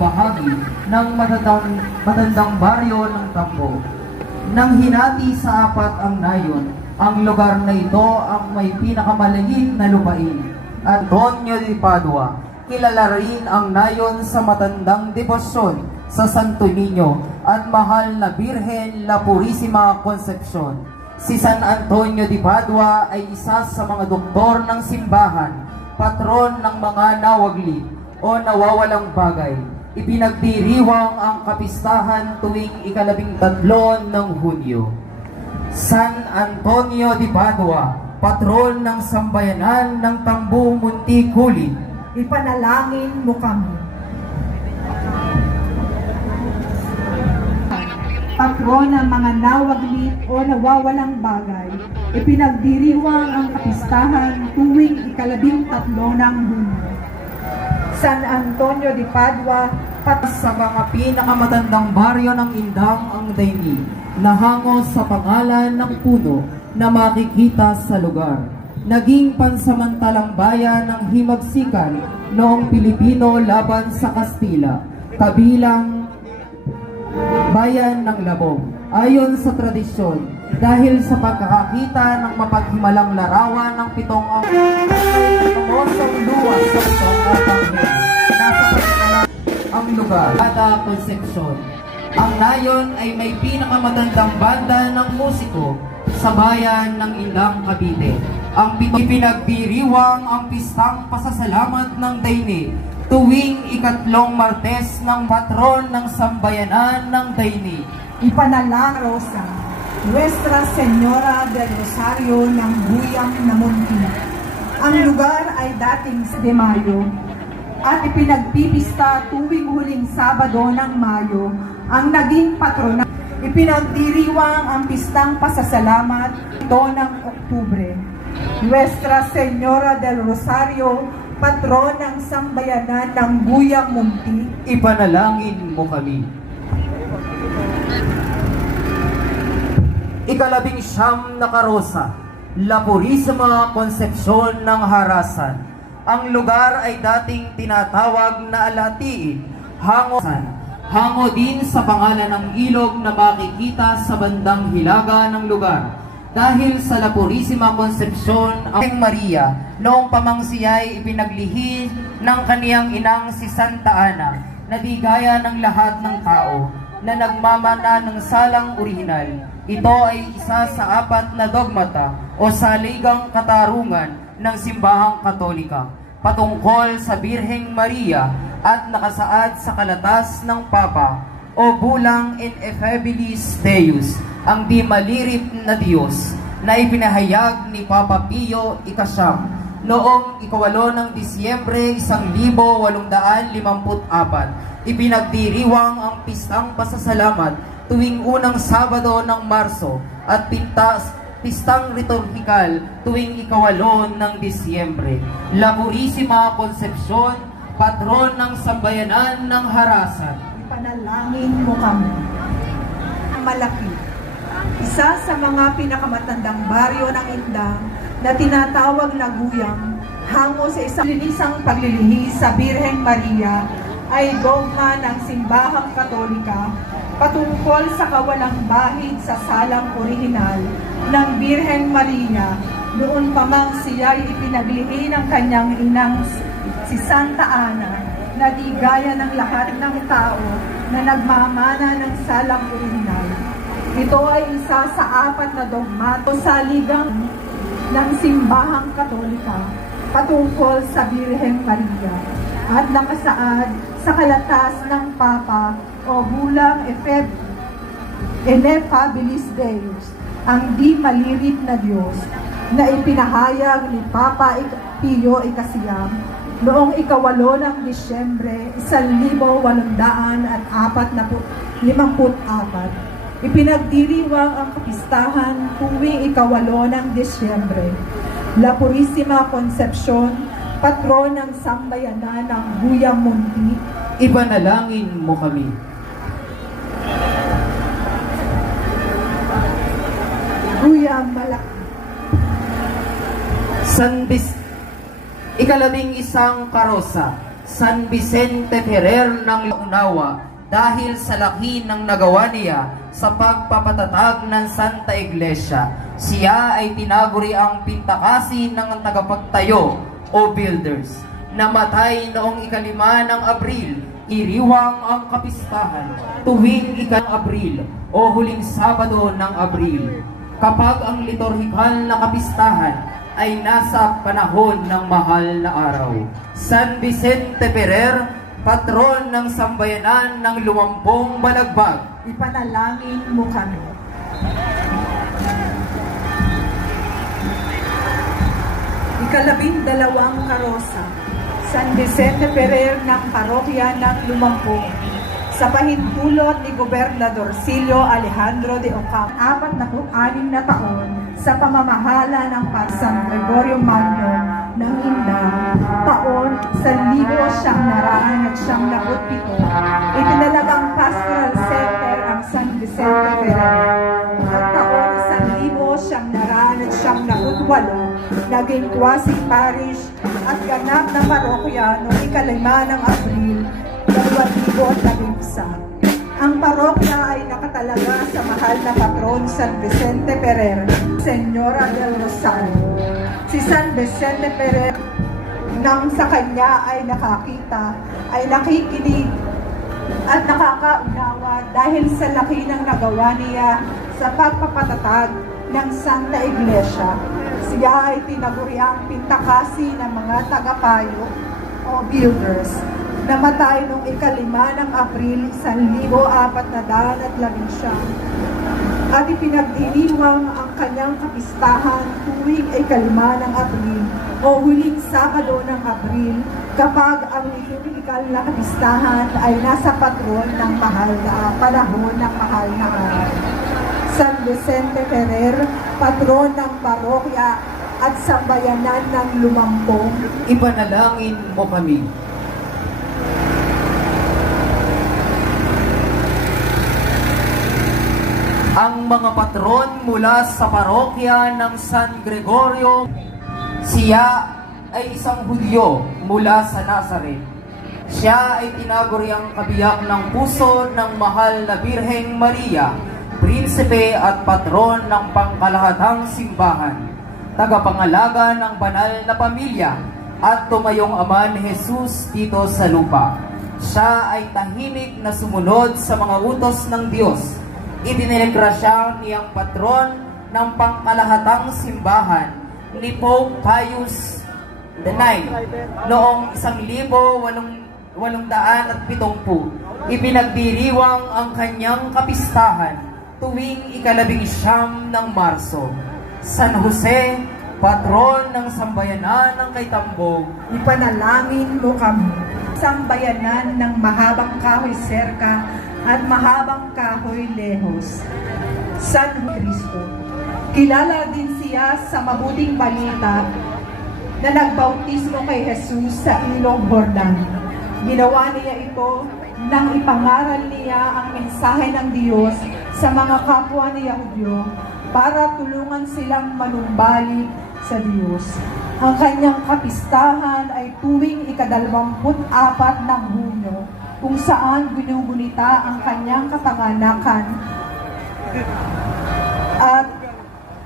bahagi ng matandang baryo ng Tambo. Nang hinati sa apat ang nayon, ang lugar na ito ang may pinakamaliit na lupain. Antonio de Padua, kilala rin ang nayon sa matandang debosyon sa Santo Niño at mahal na Birhen La Purisima Concepcion. Si San Antonio de Padua ay isa sa mga doktor ng simbahan, patron ng mga nawaglit o nawawalang bagay. Ipinagdiriwang ang kapistahan tuwing ika-13 ng Hunyo. San Antonio de Padua, patron ng sambayanan ng Tambo, Munti-Kulin. Ipanalangin mo kami. Patron ng mga nawaglit o nawawalang bagay, ipinagdiriwang ang kapistahan tuwing ika-13 ng Hunyo. San Antonio de Padua, sa mga pinakamatandang baryo ng Indang ang Daini, nahango sa pangalan ng puno na makikita sa lugar. Naging pansamantalang bayan ng himagsikan noong Pilipino laban sa Kastila, kabilang bayan ng Labong. Ayon sa tradisyon, dahil sa pagkakakita ng mapaghimalang larawan ng pitong tumosong luwas sa pitong artanghel, nasa kanila ang lugar, Ada Concepcion. Ang nayon ay may pinakamatandang banda ng musiko sa bayan ng Indang, Cavite. Ang ipinagdiriwang ang pistang pasasalamat ng Daini tuwing ikatlong Martes ng patron ng sambayanan ng Daini. Ipanalang Rosa, Nuestra Señora del Rosario ng Buyang na Munti. Ang lugar ay dating de Mayo at ipinagpipista tuwing huling Sabado ng Mayo ang naging patrona. Ipinagdiriwang ang pistang pasasalamat ito ng Oktubre. Nuestra Señora del Rosario, patron ng sambayanan ng Buyang Munti. Ipanalangin mo kami. Ika-19 na karosa, La Purisima Concepcion ng Harasan. Ang lugar ay dating tinatawag na Alatiin, hango din sa pangalan ng ilog na makikita sa bandang hilaga ng lugar. Dahil sa La Purisima Concepcion ang Maria, noong pamangsiyay ipinaglihi ng kaniyang inang si Santa Ana, na di gaya ng lahat ng tao na nagmamana ng salang orihinal. Ito ay isa sa 4 na dogmata o saligang katarungan ng simbahang Katolika patungkol sa Birheng Maria at nakasaad sa kalatas ng Papa o bulang Ineffabilis Deus, ang di malirip na Diyos, na ipinahayag ni Papa Pio IX noong 8 ng Disyembre 1854. Ipinagdiriwang ang pistang pasasalamat tuwing unang Sabado ng Marso at pistang liturhikal tuwing 8 ng Disyembre. La Purisima Concepcion, patron ng sambayanan ng Harasan. Ipanalangin mo kami. Malaki, isa sa mga pinakamatandang baryo ng Indang na tinatawag na Guyang, hango sa isang linisang paglilihi sa Birheng Maria, ay dogma ng simbahang Katolika patungkol sa kawalang bahid sa salang orihinal ng Birheng Maria noon pa mang siya'y ipinaglihi ng kanyang inang si Santa Ana, na di gaya ng lahat ng tao na nagmamana ng salang orihinal. Ito ay isa sa 4 na dogmato sa ligang ng simbahang Katolika patungkol sa Birheng Maria at nakasaad sa kalatas ng Papa o bulang Ineffabilis Deus, ang di malirip na Diyos, na ipinahayag ni Papa Pio IX noong 8 ng Disyembre 1854. Ipinagdiriwang ang kapistahan tuwing 8 ng Disyembre. La Purisima Concepcion, patron ng sambayanan ng Buyang Munti. Ipanalangin mo kami. Buyang Malaki. Ika-11 karosa, San Vicente Ferrer ng Unawa dahil sa laki ng nagawa niya sa pagpapatatag ng Santa Iglesia. Siya ay tinaguri ang pintakasi ng tagapagtayo o builders. Namatay noong 5 ng Abril, iriwang ang kapistahan tuwing 5 Abril o huling Sabado ng Abril, kapag ang liturhikal na kapistahan ay nasa panahon ng mahal na araw. San Vicente Ferrer, patron ng sambayanan ng Lumampong Balagbag. Ipanalangin mo kami. ika-12 karosa, San Vicente Ferrer ng parokya ng Lumampong, sa pahintulot ni Gobernador Silio Alejandro de Ocampo, 46 na taon sa pamamahala ng San Gregorio Magno ng Indang, taon 1997, itinalagang pastoral center ang San Vicente Ferrer. At taon 1998, naging quasi parish at ganap na parokya noong 5 ng Abril 2011. Ang parokya ay nakatalaga sa mahal na patron San Vicente Ferrer, Señora del Rosario. Si San Vicente Ferrer, nang sa kanya ay nakakita, ay nakikinig at nakakaunawa dahil sa laki ng nagawa niya sa pagpapatatag ng Santa Iglesia. Siya ay tinaguriang pintakasi ng mga tagapayo o builders. Namatay noong 5 ng Abril 1419 at ipinagdiriwang ang kanyang kapistahan tuwing 5 ng Abril o huling Sabado ng Abril, kapag ang liturhikal na kapistahan ay nasa patron ng mahal na panahon ng mahal na araw. San Vicente Ferrer, patron ng parokya at sambayanan ng Lumampong, ipanalangin mo kami. Ang mga patron mula sa parokya ng San Gregorio, siya ay isang Hudyo mula sa Nazaret. Siya ay tinaguri ang kabiyak ng puso ng mahal na Birheng Maria, prinsipe at patron ng pangkalahatang simbahan, tagapangalaga ng banal na pamilya at tumayong ama ni Jesus dito sa lupa. Siya ay tahimik na sumunod sa mga utos ng Diyos. Idinelektra siya niyang patron ng pangkalahatang simbahan ni Pope Pius IX noong 1870. Ipinagdiriwang ang kanyang kapistahan tuwing 19 ng Marso. San Jose, patron ng sambayanan ng Kaitambog, ipanalangin mo kami. Sambayanan ng mahabang kahoy serka at mahabang kahoy lehos, San Cristo. Kilala din siya sa mabuting balita na nagbautismo kay Jesus sa Ilog Jordan. Ginawa niya ito nang ipangaral niya ang mensahe ng Diyos sa mga kapwa niya Hudyo para tulungan silang manumbalik sa Diyos. Ang kanyang kapistahan ay tuwing ika-24 ng Hunyo, kung saan ginugunita ang kanyang kapanganakan, at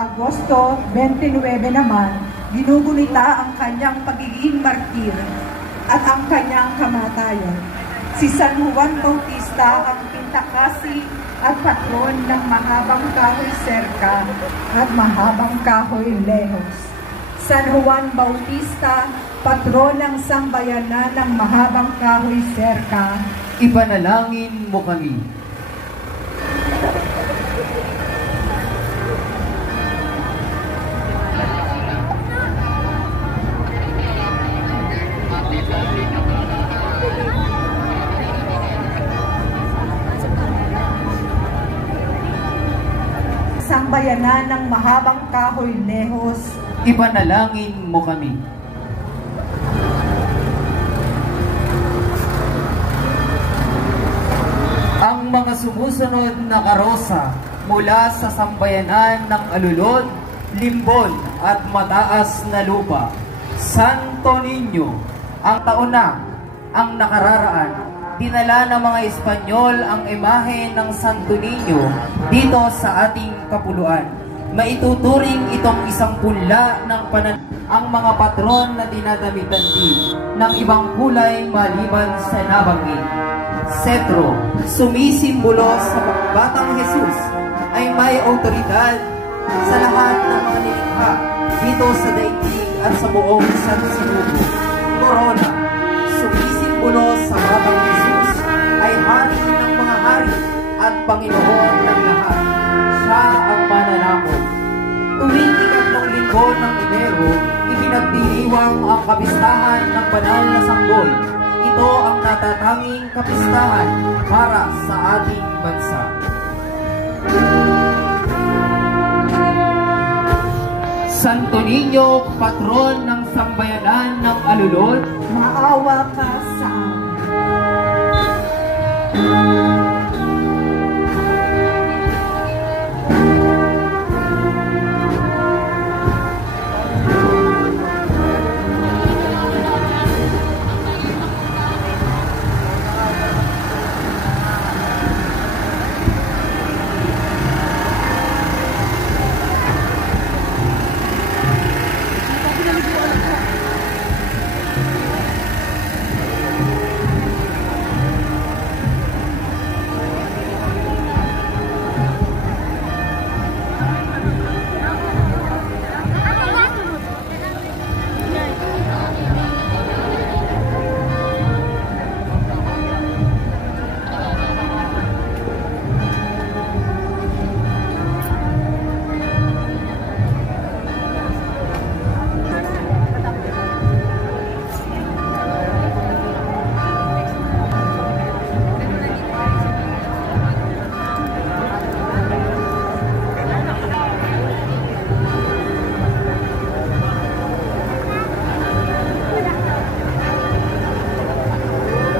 Agosto 29 naman, ginugunita ang kanyang pagiging martir at ang kanyang kamatayan. Si San Juan Bautista ang pintakasi at patron ng mahabang kahoy serka at mahabang kahoy lehos. San Juan Bautista, patron ng sambayanan ng mahabang kahoy serka, ipanalangin mo kami. Sambayanan ng mahabang kahoy lehos, ipanalangin mo kami. Ang mga sumusunod na karosa mula sa sambayanan ng Alulod, Limbon at Mataas na Lupa. Santo Niño, ang taon na ang nakararaan, dinala ng mga Espanyol ang imahe ng Santo Niño dito sa ating kapuluan. Maituturing itong isang punla ng ang mga patron na dinadamitan din ng ibang kulay maliban sa nabanggit. Setro, sumisimbolo sa Batang Jesus, ay may autoridad sa lahat ng mga nilikha dito sa daigdig at sa buong sansinugo. Corona, sumisimbolo sa Batang Jesus, ay hari ng mga hari at Panginoon ng lahat. Siya ang mananakop. Tuwing ikatlong linggo ng Enero, ipinagdiriwang ang kapistahan ng banal na sanggol. Ito ang natatanging kapistahan para sa ating bansa. Santo Niño, patron ng sambayanan ng Alulod, maawa ka sa amin.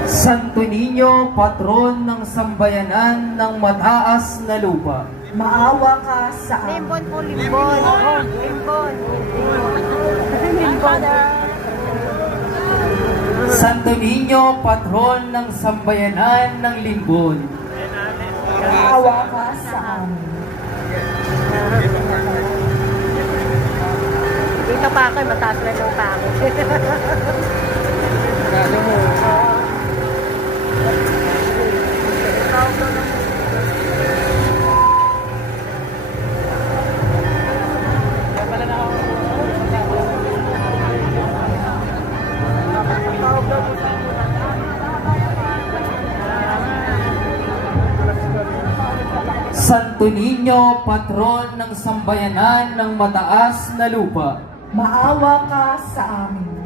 Santo Niño, patron ng sambayanan ng mataas na lupa, maawa ka sa amin. Limbon po, limbon. Limbon. Limbon. Santo Niño, patron ng sambayanan ng Limbon, Maawa ka sa amin. Dito pa ako, mataas na yung pa ako. Santo Niño, patron ng sambayanan ng mataas na lupa, Maawa ka sa amin.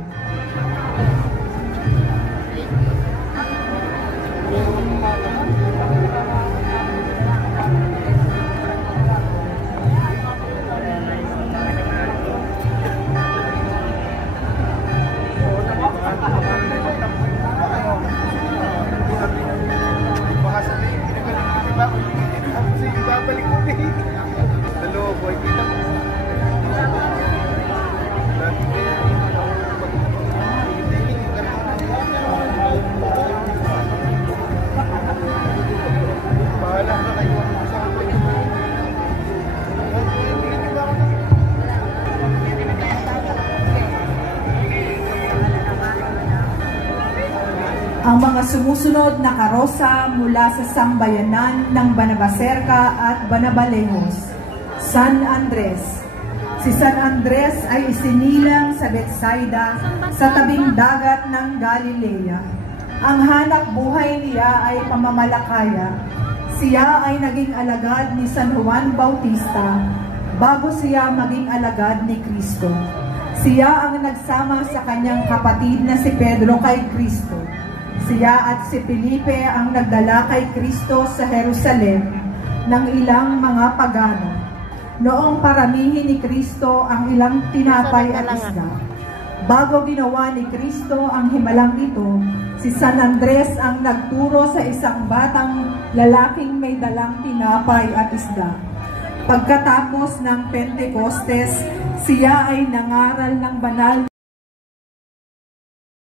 Ang mga sumusunod na karosa mula sa sambayanan ng Banabacerca at Banabalejos. San Andres. Si San Andres ay isinilang sa Betsaida sa tabing dagat ng Galilea. Ang hanap buhay niya ay pamamalakaya. Siya ay naging alagad ni San Juan Bautista bago siya maging alagad ni Kristo. Siya ang nagsama sa kanyang kapatid na si Pedro kay Kristo. Siya at si Felipe ang nagdala kay Kristo sa Jerusalem ng ilang mga pagano. Noong paramihin ni Kristo ang ilang tinapay at isda. Bago ginawa ni Kristo ang himalang ito, si San Andres ang nagturo sa isang batang lalaking may dalang tinapay at isda. Pagkatapos ng Pentecostes, siya ay nangaral ng banal